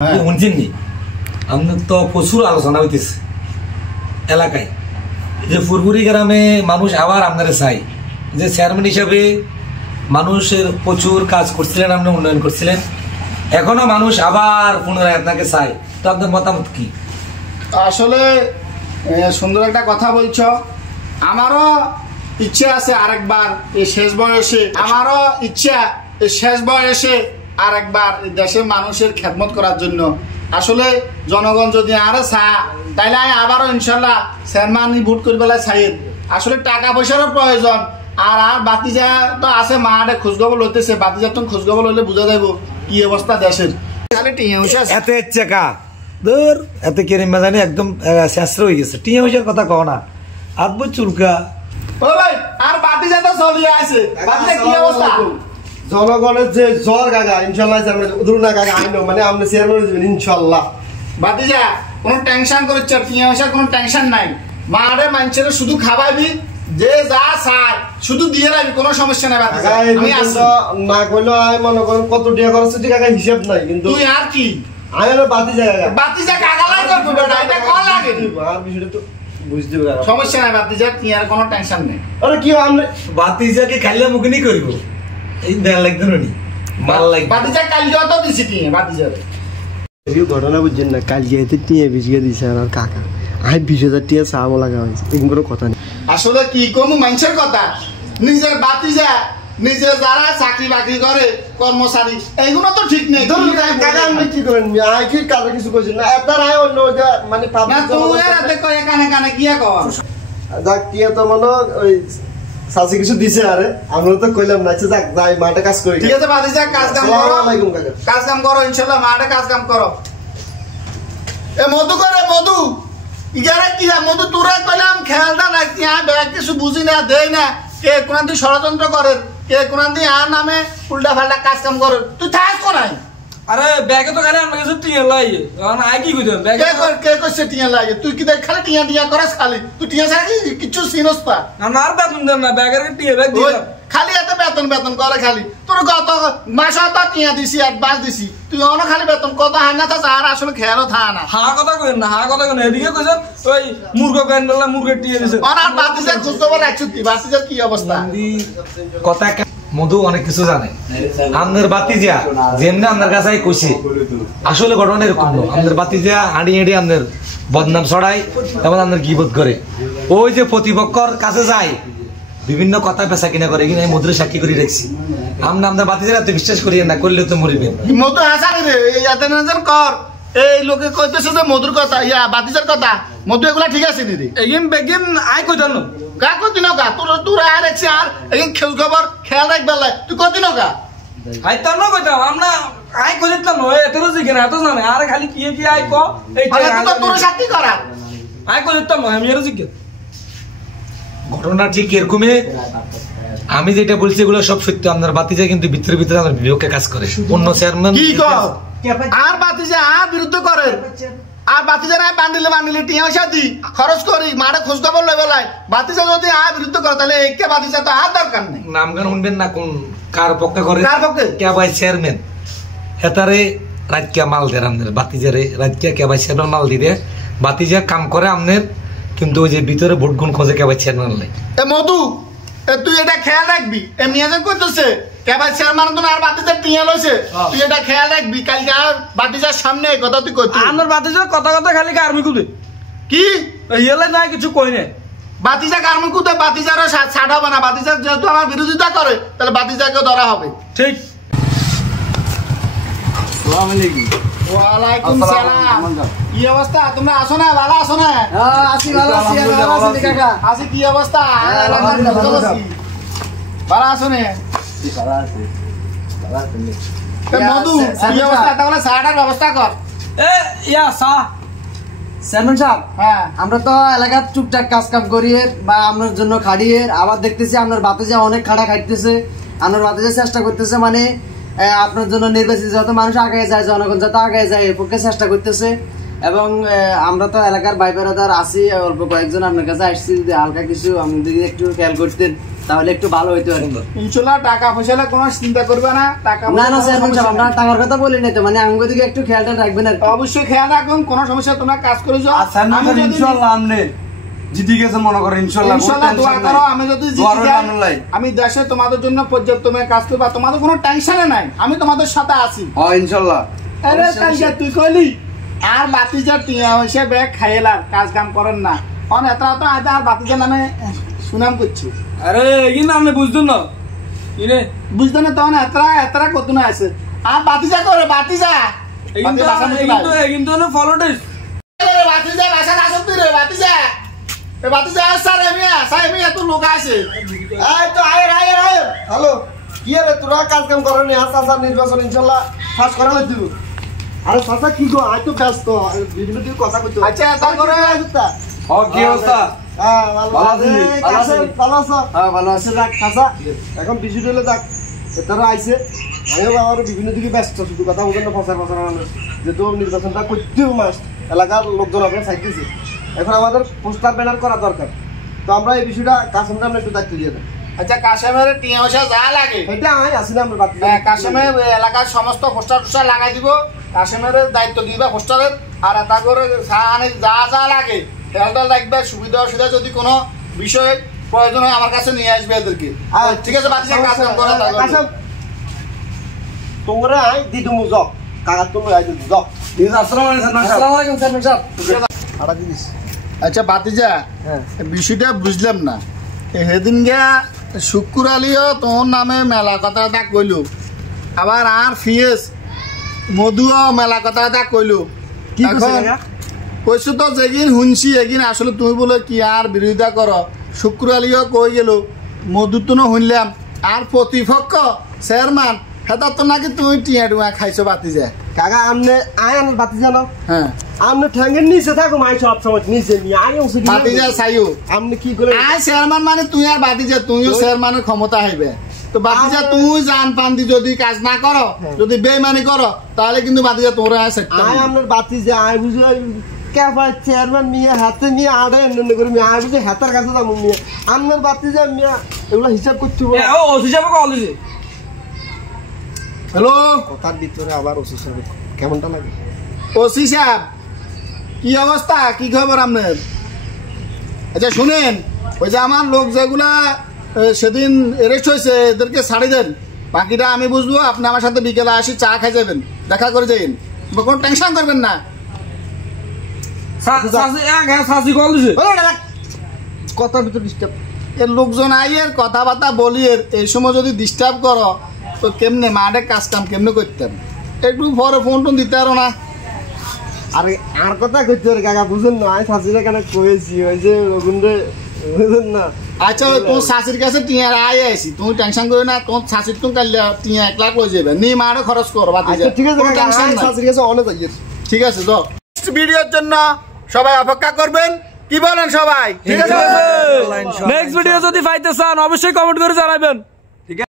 শুনছেননি আপনার তো প্রচুর আলোচনা হইতেছে এলাকায় যে ফুরফুরি গ্রামে মানুষ আবার আপনারা চাই যে চেয়ারম্যান হিসাবে মানুষের প্রচুর কাজ করছিলেন, আপনি উন্নয়ন করছিলেন, এখনো মানুষ আবার পুনরায় আপনাকে চাই, তো আপনার মতামত কি? আসলে সুন্দর একটা কথা বলছো। আমারও ইচ্ছে আছে আরেকবার এই শেষ বয়সে, আমারও ইচ্ছা এই শেষ বয়সে আরেকবার দেশের মানুষের খেদমত করার জন্য। আসলে জনগণ যদি আরো চায় তাইলে আবারও ইনশাল্লাহ চেয়ারম্যান ভোট করবে চাইয়ের। আসলে টাকা পয়সারও প্রয়োজন, আর আর বাতিজা তো আছে, মাঠে খোঁজখবর লইতেছে, বাতিজা তো খোঁজখবর লইলে বোঝা যাইব কি অবস্থা দেশের। এত ইচ্ছে কা ধর এত কেরিম বাজানি একদম শেষ হয়ে গেছে, টিয়া পয়সার কথা কও না, আদব চুলকা ও ভাই আর বাতিজা তো চলিয়ে আছে, বাতিজা কি অবস্থা? জনগণের যে জ্বর কাকা ইনশাল্লাহ দুর্না কাকা আইনো মানে আপনি চেয়ারম্যান দিবেন ইনশাল্লাহ। বাতিজা কোনো টেনশন করছ, টিয়া পয়সার কোনো টেনশন নাই, মাঠে মানুষের শুধু খাওয়াবি, যে যা চায় শুধু দিয়ে রাখবি, কোনো সমস্যা নাই। বাতিজা আমি আসি না কইলো আমি মনে করেন কত টাকা খরচ হচ্ছে কাকা হিসাব নাই, কিন্তু তুই আর কি আমি হলো বাতিজা কাকা, বাতিজা কাকা লাগবে বেটা, এটা কোন লাগে আর বিষয়টা তো বুঝতে পারো, সমস্যা নাই। বাতিজা টিয়ার কোনো টেনশন নেই। আরে কি আমরা বাতিজাকে খাইলে মুখে নি করিব এই দেয়া লাগবে নি মাল লাগবে। বাতিজা কাল যত দিছি টিয়া বাতিজা কেউ ঘটনা বুঝছেন না, কাল যেহেতু টিয়া বিছিয়ে দিছে আর কাকা আমি 20,000 টিয়া চাওয়া লাগা হয়েছে, এরকম কোনো কথা নেই। আসলে কি কম মানুষের কথা, নিজের বাতিজা নিজে যারা চাকরি বাকরি করে কর্মচারী এইগুলো তো ঠিক নেই। কাকা আপনি কি করেন আয় কি কাজে কিছু করছেন না, আপনার আয় অন্য মানে কানে কানে গিয়া কর যাক টিয়া তো মনে ওই সাসি কিছু দিছে, আরে আমরা তো কইলাম না, যাক যাই মাঠে কাজ করি। ঠিক আছে বাতিজা কাজ কাম করো, কাজ কাম করো ইনশাআল্লাহ, মাঠে কাজ কাম করো। এ মধু করে মধু ইগারে কি মধু তোরা কইলাম খেয়ালটা রাখতি, ব্যাগ কিছু বুঝি না দেই না, কে কোন তুই ষড়যন্ত্র করে, কে কোন দিন আর নামে উল্টা পাল্টা কাজ কাম করে, তুই থাক কোনাই। আরে ব্যাগে তো খালি আমাকে টিয়া লাই এখন আই কি কইতাম ব্যাগে কে কইছে টিয়া লাগে, তুই কি দেখ খালি টিয়া টিয়া করাস, খালি তুই টিয়া ছাড়া কিছু চিনস না। আমার বেতন দেন না, ব্যাগের টিয়া ব্যাগ দিলাম, খালি এত বেতন বেতন করে, খালি তোর গত মাসে তো টিয়া দিছি অ্যাডভান্স দিছি, তুই অন খালি বেতন কত হয় না, তা আর আসলে খেয়ালও থা না। হা কথা কইন না, হা কথা কইন, এদিকে কইছেন ওই মুরগা গান বললা মুরগের টিয়া দিছে, আর আর বাতিজা খোঁজখবর রাখছ কি, বাতিজার কি অবস্থা? কথা মধু অনেক কিছু জানে, আমাদের বাতিজা যেমনি আপনার কাছে কইছে আসলে ঘটনা এরকম না। আমাদের বাতিজা হাঁড়ি হাঁড়ি আমাদের বদনাম ছড়ায় এবং আমাদের গিবত করে, ওই যে প্রতিপক্ষর কাছে যায় বিভিন্ন কথা পেশা কিনা করে, কিনা মধুরে সাক্ষী করে রাখছি। আমরা আমাদের বাতিজারা তো বিশ্বাস করি না, করলে তো মরিবেন। মধু হাসানি রে ইয়াতেন কর, এই লোকে কইতেছে যে মধুর কথা, ইয়া বাতিজার কথা, মধু এগুলা ঠিক আছে নি রে? এগিন বেগিন আই কইতাম না, কা কদিন কা তোর তোর আর আছে, আর এগিন খেল খবর খেয়াল রাখবে লাই, তুই কদিন কা আই তো না কইতাম আমরা আই কইতাম না, এত রোজ কেন এত জানে, আর খালি কি কি আই ক এই তো তোর সাথী করা আই কইতাম না, আমি এর জিজ্ঞে ঘটনা ঠিক এরকমই। আমি যেটা বলছি এগুলো সব সত্য। আপনার বাতিজা কিন্তু ভিতরে ভিতরে আমার বিপক্ষে কাজ করে, অন্য চেয়ারম্যান কি কর আর বাতিজা আর বিরুদ্ধ করে, আর বাতিজা না বান্ডিলে বান্ডিলে টিয়া পয়সা দি খরচ করি, মাঠে খোঁজ খবর লই বেলায়, বাতিজা যদি আর বিরুদ্ধ করে তাহলে একে বাতিজা তো আর দরকার নেই। নাম গান শুনবেন না, কোন কার পক্ষে করে, কার পক্ষে কে ভাই চেয়ারম্যান হেতারে রাজকিয়া মাল দেন আপনার বাতিজারে, রাজকিয়া কে ভাই চেয়ারম্যান মাল দিবে, বাতিজা কাম করে আপনার, কিন্তু ওই যে ভিতরে ভোট গুণ খোঁজে কে ভাই চেয়ারম্যান নাই। এ মধু তুই এটা খেয়াল রাখবি, এ মিয়াজন কইতেছে কেবাই চেয়ারম্যান তো আর বাতিজার টিয়া লইছে, তুই এটা খেয়াল রাখবি, কালকে আর বাতিজার সামনে এই কথা তুই কইছিস। আমার বাতিজার কথা কথা খালি আর্মি কুদে কি ইয়েলে না কিছু কই না, বাতিজা কার্মি কুদে বাতিজারও ছাড় হবে না, বাতিজার যেহেতু আমার বিরোধিতা করে তাহলে বাতিজাকে ধরা হবে। ঠিক। আসসালামু আলাইকুম। ওয়ালাইকুম সালাম। কি অবস্থা, তোমরা আসো না? ভালো আসো না? আসি ভালো আছি, ভালো আছি কাকা। আসি কি অবস্থা? ভালো আসো না? মধু কি অবস্থা, তাহলে চাটার ব্যবস্থা কর। এ ইয়া সা চেয়ারম্যান সাহেব, হ্যাঁ আমরা তো এলাকার টুকটাক কাজ কাম করি বা আপনার জন্য খাড়িয়ে, আবার দেখতেছি আপনার বাতিজা অনেক খাড়া খাইতেছে, আপনার বাতিজা চেষ্টা করতেছে মানে আপনার জন্য নির্বাচিত যত মানুষ আগে যায়, জনগণ যত আগে যায় এর পক্ষে চেষ্টা করতেছে। এবং আমরা তো এলাকার ভাই বেড়াদার আছি, অল্প কয়েকজন আপনার কাছে আসছি, যদি হালকা কিছু আপনি যদি একটু খেয়াল করতেন। তাহলে একটু ভালো হইতো আর কি। ইনশাল্লাহ টাকা পয়সা কোনো চিন্তা করবে না, টাকা না না চেয়ারম্যান সাহেব আমরা টাকার কথা বলি না তো, মানে আমাকে দিকে একটু খেয়ালটা রাখবেন আর কি। অবশ্যই খেয়াল রাখবেন, কোনো সমস্যা তোমরা কাজ করে যাও। আচ্ছা ইনশাআল্লাহ আমনে জিতে গেছে মনে করেন, ইনশাআল্লাহ ইনশাআল্লাহ দোয়া করো। আমি যদি জিতে যাই, আমি দেশে তোমাদের জন্য পর্যাপ্ত কাজ করব, তোমাদের কোনো টেনশনে নাই, আমি তোমাদের সাথে আছি। হ্যাঁ ইনশাআল্লাহ। আরে কালকে তুই কইলি আর বাতিজা টিয়া হইছে ব্যাগ খাইলার কাজ কাম করেন না, অন এত এত আজ আর বাতিজা নামে সুনাম করছি। আরে কি নাম নে বুঝদুন না ইরে বুঝতে না তখন এতরা কত না আছে আর বাতিজা করে বাতিজা কিন্তু ফলোটিস বাতিজা বাসা আসত তুই রে বাতিজা এ বাতিজা স্যার আমি এত লোক আছে। এই তো আয়ের হ্যালো কি রে তোরা কাজ কাম করনি, হাসা নির্বাচন ইনশাআল্লাহ পাস করা হইতো। আরে চাচা কি গো আই তো ব্যস্ত বিভিন্ন দিন কথা কইতো। আচ্ছা তা করে ও কি অবস্থা? হ্যাঁ ভালো আছি। ভালো আছো? হ্যাঁ ভালো আছি। রাখ চাচা এখন বিজু হলে যাক এটারও আইছে, আমিও আমার বিভিন্ন দিকে ব্যস্ত, শুধু কথা বলতে না ফসার যেহেতু নির্বাচনটা করতেও মাস্ট, এলাকার লোকজন আপনার চাইতেছে, এখন আমাদের পোস্টার ব্যানার করা দরকার, তো আমরা এই বিষয়টা কাসেমকে আমরা একটু দায়িত্ব দিয়ে দেয়। আচ্ছা কাশেমের টিয়া পয়সা যা লাগে এটা আমি আসি না, আমরা বাদ কাশেমের এলাকার সমস্ত পোস্টার টোস্টার লাগাই দিব, কাশেমের দায়িত্ব দিবা পোস্টারের, আর এটা করে যা যা লাগে খেয়াল রাখবে, সুবিধা অসুবিধা যদি কোনো বিষয়ে প্রয়োজন হয় আমার কাছে নিয়ে আসবে এদেরকে। ঠিক আছে বাচ্চা কাজ কাম করা কাসেম তোমরা আই দিদু মুজক কাকা তুমি আই দিদু জক। আসসালামু আলাইকুম চেয়ারম্যান সাহেব। আড়া দিস। আচ্ছা বাতিজা বিষয়টা বুঝলাম না, সেদিন গিয়া শুক্র আলিও তোর নামে মেলা কথা কইল, আবার আর ফিয়েস মধুও মেলা কথা কইল, এখন কইছো তো যেদিন শুনছি এগিন আসলে তুমি বলে কি আর বিরোধিতা করো, শুক্র আলিও কই গেল মধু তো শুনলাম, আর প্রতিপক্ষ চেয়ারম্যান সেটা তো নাকি তুমি টিয়া টুয়া খাইছো বাতিজা। কাকা আমনে আই আন বাতি জানো? হ্যাঁ আমনে ঠ্যাঙ্গের নিচে থাকো মাই সব সময় নিচে নি আই ওসে বাতিজা চাইও আমনে কি করে আই চেয়ারম্যান মানে তুই আর বাতিজা তুইও চেয়ারম্যানের ক্ষমতা হইবে, তো বাতিজা তুই জান পান দি যদি কাজ না করো, যদি বেইমানি করো, তাহলে কিন্তু বাতিজা তোরা আছে। আই আমনের বাতি যে আই বুঝে কেফা চেয়ারম্যান মিয়া হাতে নিয়ে আড়ে এনে করে মিয়া আই বুঝে হাতার কাছে যাবো মিয়া আমনের বাতি যে মিয়া এগুলা হিসাব করতে হবে। ও ওসি সাহেব কল দিছে। হ্যালো কথার ভিতরে আবার ওসি সাহেব কেমনটা লাগে? ওসি সাহেব কি অবস্থা, কি খবর আপনার? আচ্ছা শুনেন, ওই যে আমার লোক যেগুলা সেদিন অ্যারেস্ট হয়েছে এদেরকে ছাড়ি দেন, বাকিটা আমি বুঝবো, আপনি আমার সাথে বিকেলে আসি চা খাই যাবেন, দেখা করে যাবেন, কোনো টেনশন করবেন না। সাসি কল দিছে। কথার ভিতরে ডিস্টার্ব এর লোকজন আইয়ের কথাবার্তা বলি, এই সময় যদি ডিস্টার্ব করো তো কেমনে মাঠে কাজ কাম কেমনে করতাম, একটু পরে ফোন টোন দিতে পারো না। আরে আর কথা কইতে রে কাকা বুঝেন না, আমি শাশুড়ি কেন কইছি ওই যে রঘুন্দে বুঝেন না। আচ্ছা ওই তোর শাশুড়ির কাছে টিয়া আই আইছি, তুমি টেনশন করো না, তোমার শাশুড়ি তুমি কালে টিয়া 1 লাখ লই যাবে, নি মারে খরচ করো বাতি আচ্ছা ঠিক আছে কাকা, টেনশন আমি না। শাশুড়ি কাছে অনেক যাই। ঠিক আছে তো নেক্সট ভিডিওর জন্য সবাই অপেক্ষা করবেন, কি বলেন সবাই? ঠিক আছে নেক্সট ভিডিও যদি পাইতে চান অবশ্যই কমেন্ট করে জানাবেন।